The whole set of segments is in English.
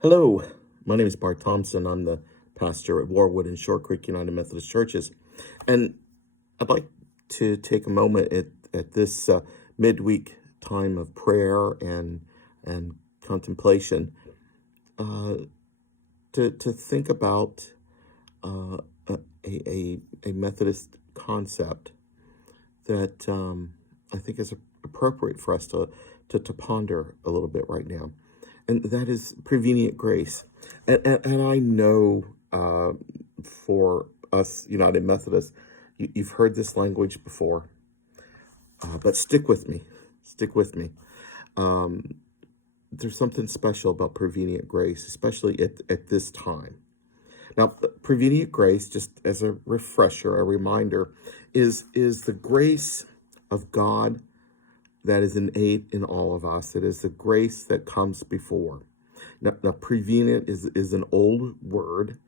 Hello, my name is Bart Thompson. I'm the pastor at Warwood and Shore Creek United Methodist Churches. And I'd like to take a moment at this midweek time of prayer and contemplation uh, to think about uh, a Methodist concept that I think is appropriate for us to ponder a little bit right now. And that is prevenient grace. And I know for us United Methodists, you've heard this language before, but stick with me. Stick with me. Um, there's something special about prevenient grace, especially at this time. Now, prevenient grace, just as a refresher, a reminder, is the grace of God that is innate in all of us. It is the grace that comes before. Now prevenient is an old word.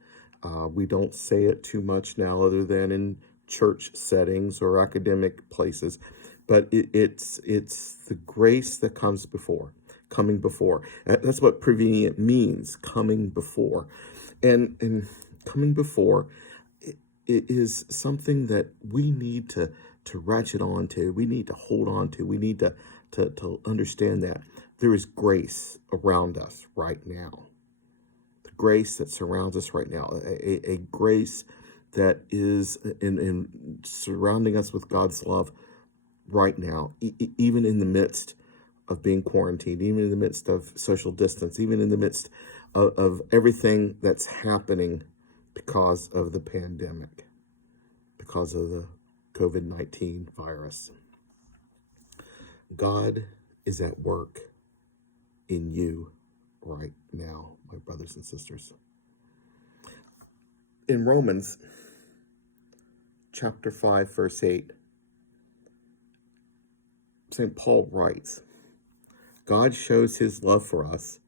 We don't say it too much now, other than in church settings or academic places. But it's the grace that comes before, coming before. That's what prevenient means, coming before. And coming before it is something that we need to ratchet on to. We need to hold on to. We need to understand that there is grace around us right now. The grace that surrounds us right now. A grace that is in surrounding us with God's love right now, even in the midst of being quarantined, even in the midst of social distance, even in the midst of everything that's happening because of the pandemic, because of the COVID-19 virus. God is at work in you right now, my brothers and sisters. In Romans chapter 5, verse 8, St. Paul writes, God shows his love for us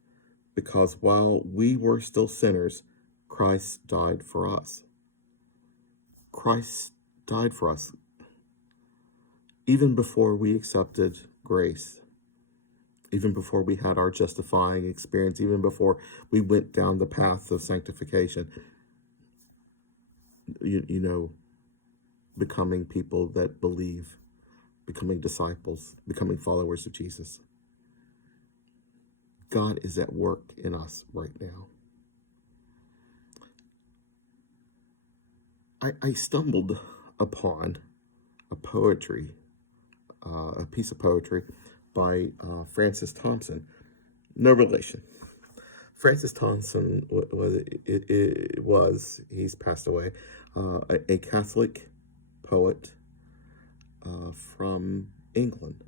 because while we were still sinners, Christ died for us. Christ died for us even before we accepted grace, even before we had our justifying experience, even before we went down the path of sanctification, you know, becoming people that believe, becoming disciples, becoming followers of Jesus. God is at work in us right now. I stumbled upon a piece of poetry by Francis Thompson. No relation. Francis Thompson he's passed away, a Catholic poet from England.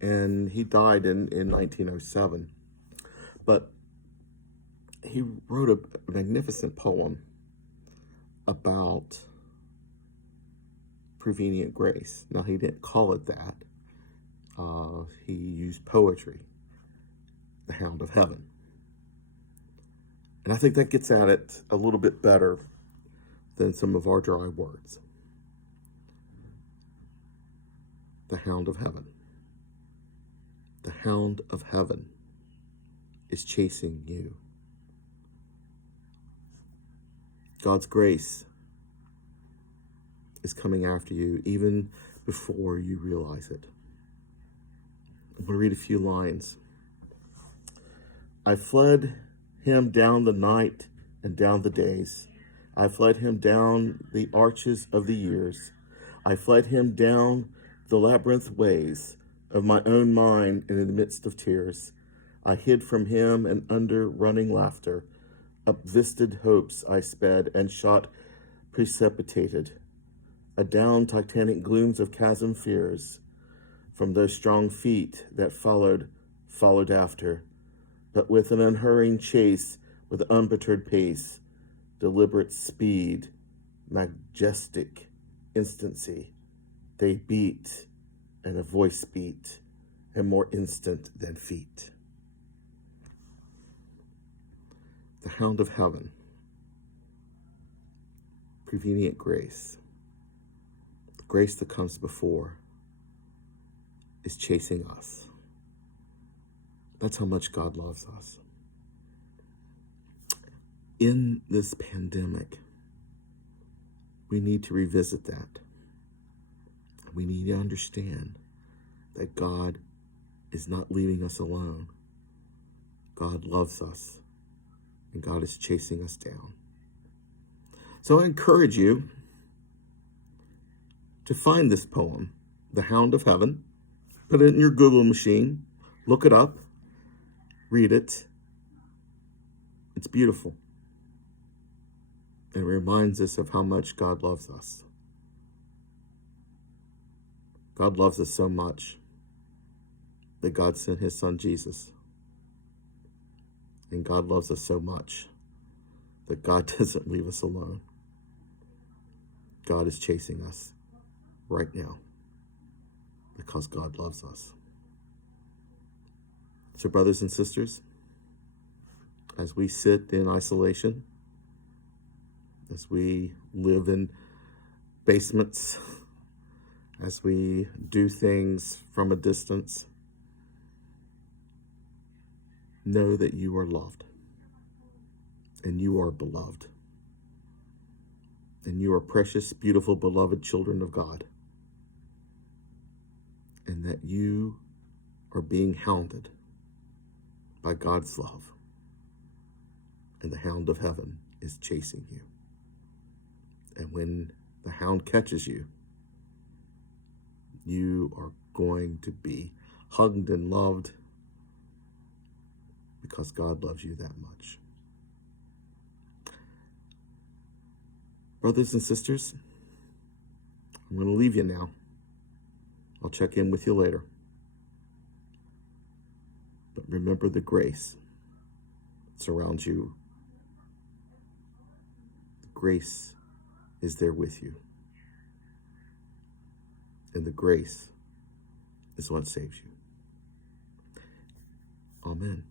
And he died in 1907. But he wrote a magnificent poem about prevenient grace. Now, he didn't call it that. He used poetry, the Hound of Heaven. And I think that gets at it a little bit better than some of our dry words. The Hound of Heaven. The Hound of Heaven is chasing you. God's grace is coming after you even before you realize it. I'm going to read a few lines. I fled him down the night and down the days. I fled him down the arches of the years. I fled him down the labyrinth ways of my own mind, and in the midst of tears, I hid from him, and under running laughter, up visted hopes I sped, and shot precipitated, adown titanic glooms of chasm fears, from those strong feet that followed after, but with an unhurrying chase, with unperturbed pace, deliberate speed, majestic instancy, they beat, and a voice beat, and more instant than feet. The Hound of Heaven, prevenient grace, the grace that comes before, is chasing us. That's how much God loves us. in this pandemic, we need to revisit that. We need to understand that God is not leaving us alone. God loves us, and God is chasing us down. So I encourage you to find this poem, The Hound of Heaven. Put it in your Google machine, look it up, read it. It's beautiful. It reminds us of how much God loves us. God loves us so much that God sent his son Jesus. And God loves us so much that God doesn't leave us alone. God is chasing us right now because God loves us. So, brothers and sisters, as we sit in isolation, as we live in basements, as we do things from a distance, know that you are loved and you are beloved. And you are precious, beautiful, beloved children of God. And that you are being hounded by God's love. And the hound of heaven is chasing you. And when the hound catches you, you are going to be hugged and loved because God loves you that much. Brothers and sisters, I'm going to leave you now. I'll check in with you later. But remember, the grace surrounds you. The grace is there with you. And the grace is what saves you. Amen.